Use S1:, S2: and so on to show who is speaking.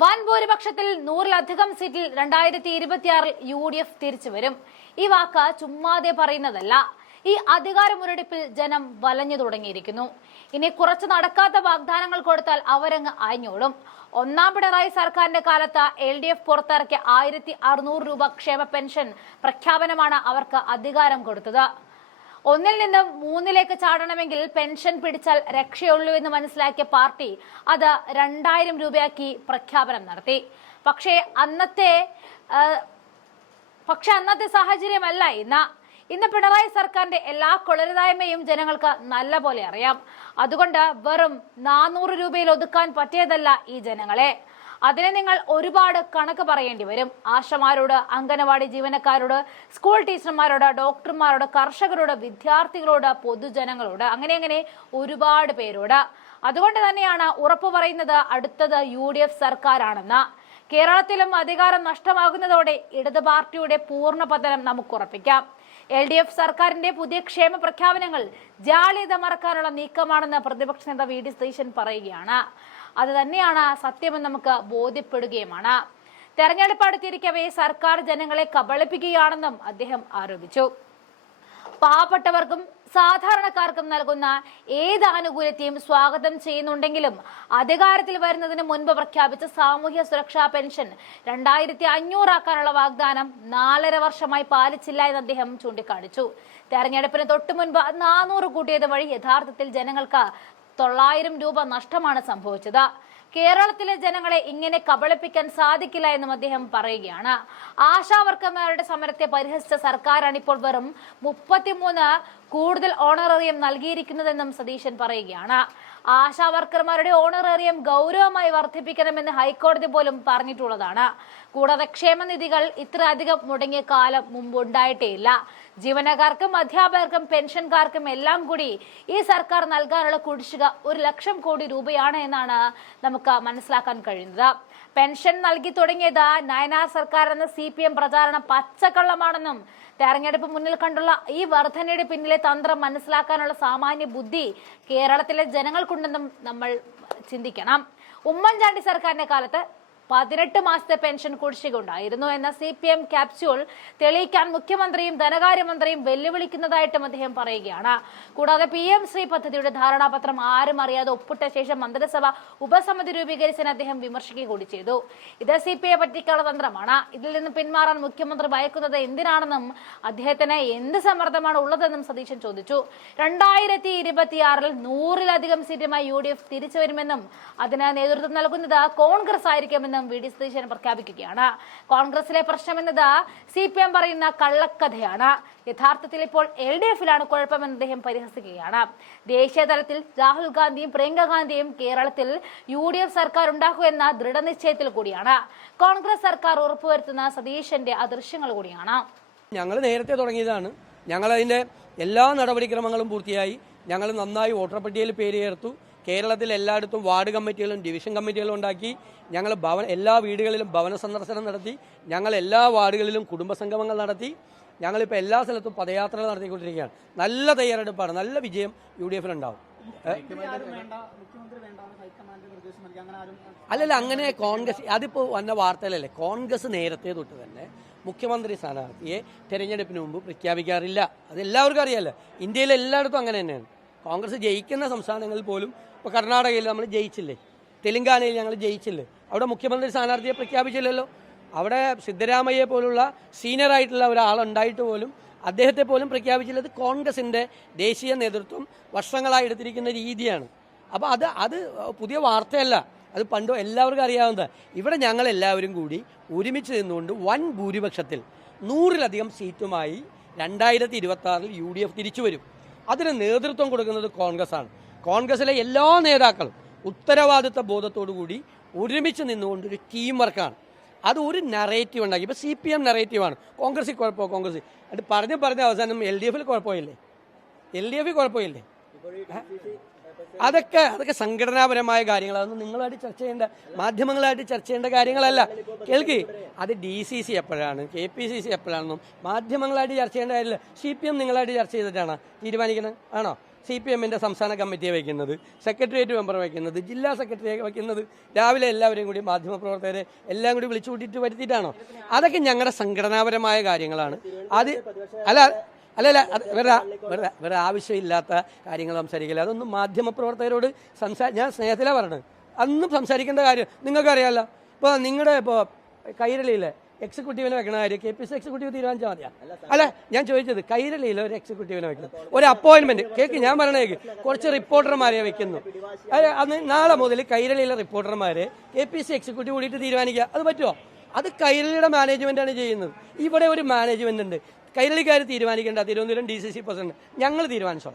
S1: വൻ ഭൂരിപക്ഷത്തിൽ നൂറിലധികം സീറ്റിൽ രണ്ടായിരത്തി ഇരുപത്തിയാറിൽ യു ഡി എഫ് തിരിച്ചു വരും ഈ വാക്ക് ചുമ്മാതെ പറയുന്നതല്ല. ഈ അധികാരമുരടിപ്പിൽ ജനം വലഞ്ഞു തുടങ്ങിയിരിക്കുന്നു. ഇനി കുറച്ച് നടക്കാത്ത വാഗ്ദാനങ്ങൾ കൊടുത്താൽ അവരങ്ങ് അയഞ്ഞോളും. ഒന്നാം പിണറായി സർക്കാരിന്റെ കാലത്ത് എൽ ഡി എഫ് പുറത്തിറക്കിയ ആയിരത്തി അറുന്നൂറ് രൂപ ക്ഷേമ പെൻഷൻ പ്രഖ്യാപനമാണ് അവർക്ക് അധികാരം കൊടുത്തത്. ഒന്നിൽ നിന്ന് മൂന്നിലേക്ക് ചാടണമെങ്കിൽ പെൻഷൻ പിടിച്ചാൽ രക്ഷയുള്ളൂ എന്ന് മനസ്സിലാക്കിയ പാർട്ടി അത് രണ്ടായിരം രൂപയാക്കി പ്രഖ്യാപനം നടത്തി. പക്ഷേ അന്നത്തെ പക്ഷെ അന്നത്തെ സാഹചര്യമല്ല ഇന്ന്. ഇന്ന് പിണറായി സർക്കാരിന്റെ എല്ലാ കൊളരുതായ്മയും ജനങ്ങൾക്ക് നല്ല പോലെ അറിയാം. അതുകൊണ്ട് വെറും നാനൂറ് രൂപയിൽ ഒതുക്കാൻ പറ്റിയതല്ല ഈ ജനങ്ങളെ. അതിനെ നിങ്ങൾ ഒരുപാട് കണക്ക് പറയേണ്ടി വരും. ആശമാരോട് അംഗനവാടി ജീവനക്കാരോട് സ്കൂൾ ടീച്ചർമാരോട് ഡോക്ടർമാരോട് കർഷകരോട് വിദ്യാർത്ഥികളോട് പൊതുജനങ്ങളോട് അങ്ങനെ അങ്ങനെ ഒരുപാട് പേരോട്. അതുകൊണ്ട് തന്നെയാണ് ഉറപ്പു പറയുന്നത് അടുത്തത് യു ഡി എഫ് സർക്കാരാണെന്ന്. കേരളത്തിലും അധികാരം നഷ്ടമാകുന്നതോടെ ഇടത് പാർട്ടിയുടെ പൂർണ പതനം നമുക്ക് ഉറപ്പിക്കാം. എൽ ഡി എഫ് സർക്കാരിന്റെ പുതിയ ക്ഷേമ പ്രഖ്യാപനങ്ങൾ ജാള്യത മറക്കാനുള്ള നീക്കമാണെന്ന് പ്രതിപക്ഷ നേതാവ് വി ഡി സതീശൻ പറയുകയാണ്. അത് തന്നെയാണ് സത്യമെന്ന് നമുക്ക് ബോധ്യപ്പെടുകയുമാണ്. തെരഞ്ഞെടുപ്പ് അടുത്തിരിക്കവേ സർക്കാർ ജനങ്ങളെ കബളിപ്പിക്കുകയാണെന്നും അദ്ദേഹം ആരോപിച്ചു. പാവപ്പെട്ടവർക്കും സാധാരണക്കാർക്കും നൽകുന്ന ഏത് ആനുകൂല്യത്തെയും സ്വാഗതം ചെയ്യുന്നുണ്ടെങ്കിലും അധികാരത്തിൽ വരുന്നതിന് മുൻപ് പ്രഖ്യാപിച്ച സാമൂഹ്യ സുരക്ഷാ പെൻഷൻ രണ്ടായിരത്തി അഞ്ഞൂറാക്കാനുള്ള വാഗ്ദാനം നാലര വർഷമായി പാലിച്ചില്ല എന്ന് അദ്ദേഹം ചൂണ്ടിക്കാണിച്ചു. തെരഞ്ഞെടുപ്പിന് തൊട്ടു മുൻപ് നാനൂറ് കൂട്ടിയത് വഴി യഥാർത്ഥത്തിൽ ജനങ്ങൾക്ക് തൊള്ളായിരം രൂപ നഷ്ടമാണ് സംഭവിച്ചത്. കേരളത്തിലെ ജനങ്ങളെ ഇങ്ങനെ കബളിപ്പിക്കാൻ സാധിക്കില്ല എന്നും അദ്ദേഹം പറയുകയാണ്. ആശാവർക്കർമാരുടെ സമരത്തെ പരിഹസിച്ച സർക്കാരാണ് ഇപ്പോൾ വെറും മുപ്പത്തിമൂന്ന് കൂടുതൽ ഓണറേറിയം നൽകിയിരിക്കുന്നതെന്നും സതീശൻ പറയുകയാണ്. ആശാ വർക്കർമാരുടെ ഓണറേറിയം ഗൗരവമായി വർദ്ധിപ്പിക്കണമെന്ന് ഹൈക്കോടതി പോലും പറഞ്ഞിട്ടുള്ളതാണ്. കൂടാതെ ക്ഷേമനിധികൾ ഇത്രയധികം മുടങ്ങിയ കാലം മുമ്പുണ്ടായിട്ടേയില്ല ജീവനക്കാർക്കും അധ്യാപകർക്കും പെൻഷൻകാർക്കും എല്ലാം കൂടി ഈ സർക്കാർ നൽകാനുള്ള കുടിശ്ശിക ഒരു ലക്ഷം കോടി രൂപയാണ് എന്നാണ് നമുക്ക് മനസ്സിലാക്കാൻ കഴിയുന്നത്. പെൻഷൻ നൽകി തുടങ്ങിയത് നയനാർ സർക്കാർ എന്ന സി പി എം പ്രചാരണം പച്ചക്കള്ളമാണെന്നും തെരഞ്ഞെടുപ്പ് മുന്നിൽ കണ്ടുള്ള ഈ വർധനയുടെ പിന്നിലെ തന്ത്രം മനസ്സിലാക്കാനുള്ള സാമാന്യ ബുദ്ധി കേരളത്തിലെ ജനങ്ങൾക്കുണ്ടെന്നും നമ്മൾ ചിന്തിക്കണം. ഉമ്മൻചാണ്ടി സർക്കാരിന്റെ കാലത്ത് പതിനെട്ട് മാസത്തെ പെൻഷൻ കുടിശ്ശിക ഉണ്ടായിരുന്നു എന്ന സി പി എം ക്യാപ്സ്യൂൾ തെളിയിക്കാൻ മുഖ്യമന്ത്രിയും ധനകാര്യമന്ത്രിയും വെല്ലുവിളിക്കുന്നതായിട്ടും അദ്ദേഹം പറയുകയാണ്. കൂടാതെ പി എം ശ്രീ പദ്ധതിയുടെ ധാരണാപത്രം ആരും അറിയാതെ ഒപ്പിട്ട ശേഷം മന്ത്രിസഭ ഉപസമിതി രൂപീകരിച്ചതിന് അദ്ദേഹം വിമർശിക്കുക കൂടി ചെയ്തു. ഇത് സി പി ഐ പറ്റിക്കുള്ള തന്ത്രമാണ്. ഇതിൽ നിന്ന് പിന്മാറാൻ മുഖ്യമന്ത്രി ഭയക്കുന്നത് എന്തിനാണെന്നും അദ്ദേഹത്തിന് എന്ത് സമ്മർദ്ദമാണ് ഉള്ളതെന്നും സതീശൻ ചോദിച്ചു. രണ്ടായിരത്തി ഇരുപത്തിയാറിൽ നൂറിലധികം സീറ്റുമായി യു ഡി എഫ് തിരിച്ചു വരുമെന്നും അതിന് നേതൃത്വം നൽകുന്നത് കോൺഗ്രസ് ആയിരിക്കുമെന്നും വി ഡി സതീശൻ പ്രഖ്യാപിക്കുകയാണ്. കോൺഗ്രസിലെ പ്രശ്നം എന്നത് സി പി എം പറയുന്ന കള്ളക്കഥയാണ്. യഥാർത്ഥത്തിൽ ഇപ്പോൾ എൽ ഡി എഫിലാണ് കുഴപ്പമെന്ന് അദ്ദേഹം പരിഹസിക്കുകയാണ്. ദേശീയ തലത്തിൽ രാഹുൽ ഗാന്ധിയും പ്രിയങ്ക ഗാന്ധിയും കേരളത്തിൽ യു ഡി എഫ് സർക്കാർ ഉണ്ടാക്കുമെന്ന ദൃഢനിശ്ചയത്തിൽ കൂടിയാണ്. കോൺഗ്രസ് സർക്കാർ ഉറപ്പുവരുത്തുന്ന സതീശന്റെ അദൃശ്യങ്ങൾ കൂടിയാണ്.
S2: ഞങ്ങൾ നേരത്തെ തുടങ്ങിയതാണ്. ഞങ്ങളതിന്റെ എല്ലാ നടപടിക്രമങ്ങളും പൂർത്തിയായി. ഞങ്ങൾ നന്നായി വോട്ടർ പട്ടികയിൽ പേര് ചേർത്തു. കേരളത്തിൽ എല്ലായിടത്തും വാർഡ് കമ്മിറ്റികളും ഡിവിഷൻ കമ്മിറ്റികളും ഉണ്ടാക്കി. ഞങ്ങൾ ഭവന എല്ലാ വീടുകളിലും ഭവന സന്ദർശനം നടത്തി. ഞങ്ങൾ എല്ലാ വാർഡുകളിലും കുടുംബസംഗമങ്ങൾ നടത്തി. ഞങ്ങളിപ്പോൾ എല്ലാ സ്ഥലത്തും പദയാത്രകൾ നടത്തിക്കൊണ്ടിരിക്കുകയാണ്. നല്ല തയ്യാറെടുപ്പാണ്. നല്ല വിജയം യു ഡി എഫിനുണ്ടാവും അല്ലല്ല അങ്ങനെ കോൺഗ്രസ് അതിപ്പോൾ വന്ന വാർത്തയിലല്ലേ കോൺഗ്രസ് നേരത്തെ തൊട്ട് തന്നെ മുഖ്യമന്ത്രി സ്ഥാനാർത്ഥിയെ തെരഞ്ഞെടുപ്പിന് മുമ്പ് പ്രഖ്യാപിക്കാറില്ല. അത് എല്ലാവർക്കും അറിയാമല്ലോ ഇന്ത്യയിലെ എല്ലായിടത്തും അങ്ങനെ തന്നെയാണ്. കോൺഗ്രസ് ജയിക്കുന്ന സംസ്ഥാനങ്ങളിൽ പോലും ഇപ്പോൾ കർണാടകയിൽ നമ്മൾ ജയിച്ചില്ലേ? തെലങ്കാനയിൽ ഞങ്ങൾ ജയിച്ചില്ലേ? അവിടെ മുഖ്യമന്ത്രി സ്ഥാനാർത്ഥിയെ പ്രഖ്യാപിച്ചില്ലല്ലോ. അവിടെ സിദ്ധരാമയ്യെ പോലുള്ള സീനിയർ ആയിട്ടുള്ള ഒരാളുണ്ടായിട്ട് പോലും അദ്ദേഹത്തെ പോലും പ്രഖ്യാപിച്ചില്ലത് കോൺഗ്രസിന്റെ ദേശീയ നേതൃത്വം വർഷങ്ങളായി എടുത്തിരിക്കുന്ന രീതിയാണ്. അപ്പോൾ അത് അത് പുതിയ വാർത്തയല്ല. അത് പണ്ടോ എല്ലാവർക്കും അറിയാവുന്നത്. ഇവിടെ ഞങ്ങൾ എല്ലാവരും കൂടി ഒരുമിച്ച് നിന്നുകൊണ്ട് വൻ ഭൂരിപക്ഷത്തിൽ നൂറിലധികം സീറ്റുമായി രണ്ടായിരത്തി ഇരുപത്തി ആറിൽ യു ഡി എഫ് തിരിച്ചു വരും അതിന് നേതൃത്വം കൊടുക്കുന്നത് കോൺഗ്രസ് ആണ് കോൺഗ്രസിലെ എല്ലാ നേതാക്കളും ഉത്തരവാദിത്ത ബോധത്തോടു കൂടി ഒരുമിച്ച് നിന്നുകൊണ്ട് ഒരു ടീം വർക്കാണ് അത് ഒരു നറേറ്റീവ് ഉണ്ടാക്കി. ഇപ്പോൾ സി പി എം നറേറ്റീവാണ് കോൺഗ്രസിൽ കുഴപ്പമോ? കോൺഗ്രസ് അത് പറഞ്ഞ് പറഞ്ഞ അവസാനം എൽ ഡി എഫിൽ കുഴപ്പമില്ലേ? എൽ ഡി എഫിൽ കുഴപ്പമില്ലേ? അതൊക്കെ അതൊക്കെ സംഘടനാപരമായ കാര്യങ്ങൾ അതൊന്നും നിങ്ങളായിട്ട് ചർച്ച ചെയ്യേണ്ട മാധ്യമങ്ങളായിട്ട് ചർച്ച ചെയ്യേണ്ട കാര്യങ്ങളല്ല. കേൾക്ക്? അത് ഡി സി സി എപ്പോഴാണ്? കെ പി സി സി എപ്പോഴാണെന്നും മാധ്യമങ്ങളായിട്ട് ചർച്ച ചെയ്യേണ്ട കാര്യമില്ല. സി പി എം നിങ്ങളായിട്ട് ചർച്ച ചെയ്തിട്ടാണ് തീരുമാനിക്കുന്നത് ആണോ? സി പി എമ്മിന്റെ സംസ്ഥാന കമ്മിറ്റിയെ വയ്ക്കുന്നത് സെക്രട്ടേറിയറ്റ് മെമ്പർ വയ്ക്കുന്നത് ജില്ലാ സെക്രട്ടറിയെ വയ്ക്കുന്നത് രാവിലെ എല്ലാവരെയും കൂടി മാധ്യമപ്രവർത്തകരെ എല്ലാം കൂടി വിളിച്ചു കൂട്ടിയിട്ട് വരുത്തിയിട്ടാണോ? അതൊക്കെ ഞങ്ങളുടെ സംഘടനാപരമായ കാര്യങ്ങളാണ്. അത് അല്ല അല്ല അല്ല അത് വേറെ വേറെ വേറെ ആവശ്യമില്ലാത്ത കാര്യങ്ങൾ സംസാരിക്കില്ല? അതൊന്നും മാധ്യമപ്രവർത്തകരോട് സംസാ ഞാൻ സ്നേഹത്തിലാണ് പറഞ്ഞത് അന്നും സംസാരിക്കേണ്ട കാര്യം നിങ്ങൾക്കറിയാമല്ലോ ഇപ്പോൾ നിങ്ങളുടെ ഇപ്പോൾ കൈരളിയിലെ എക്സിക്യൂട്ടീവിനെ വെക്കണ കാര്യം കെ പി സി എക്സിക്യൂട്ടീവ് തീരുമാനിച്ചാൽ മതിയാ. അല്ല ഞാൻ ചോദിച്ചത് കൈരളിയിലെ ഒരു എക്സിക്യൂട്ടീവിനെ വെക്കണം. ഒരു അപ്പോയിന്റ്മെന്റ് കേക്ക് ഞാൻ പറഞ്ഞേക്ക് കുറച്ച് റിപ്പോർട്ടർമാരെ വെക്കുന്നു. അന്ന് നാളെ മുതൽ കൈരളിയിലെ റിപ്പോർട്ടർമാരെ കെ പി സി എക്സിക്യൂട്ടീവ് കൂടിയിട്ട് തീരുമാനിക്കുക. അത് പറ്റുമോ അത് കൈരളിയുടെ മാനേജ്മെന്റ് ആണ് ചെയ്യുന്നത്. ഇവിടെ ഒരു മാനേജ്മെന്റ് ഉണ്ട്. കൈരളിക്കാർ തീരുമാനിക്കേണ്ട Thiruvananthapuram D C C president ഞങ്ങൾ തീരുമാനിച്ചോളാം.